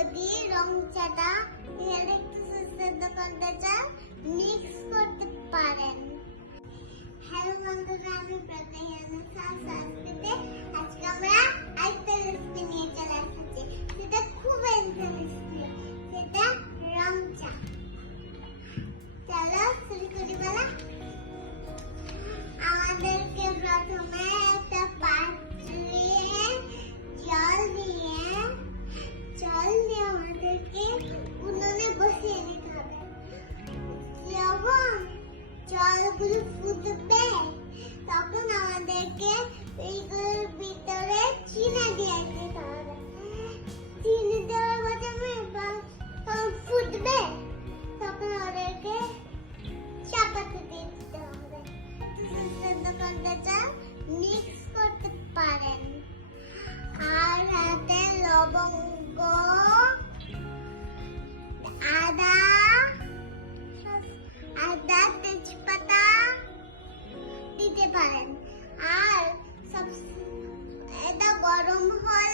যদি রং চাটা এখানে একটু সুস্বাদু করতে চান মিক্স করতে পারেন। হ্যালো বন্ধুরা, আমি প্রতিহিনা সংস্কৃতি। আজকে আমরা আরেকটা রেসিপি নিয়ে চলে এসেছি, সেটা খুব ইন্টারেস্টিং, সেটা রং চা। চলো শুরু করি। বলা আমাদেরকে প্রথমে একটা পাত্রে জল দিয়ে আমাদেরকে উনুনে বসিয়ে নিতে হবে। যখন জলগুলো ফুটবে তখন আমাদেরকে এইগুলোর ভিতরে চিনি দিয়ে দিতে হবে। চিনি দেওয়ার মাধ্যমে ফুটবে, তখন ওদেরকে চাপাতে দিয়ে দিতে হবে। মিক্স করতে পারেন। আর হাতে লবঙ্গ, আদা তেজপাতা দিতে পারেন। আর এটা গরম হলে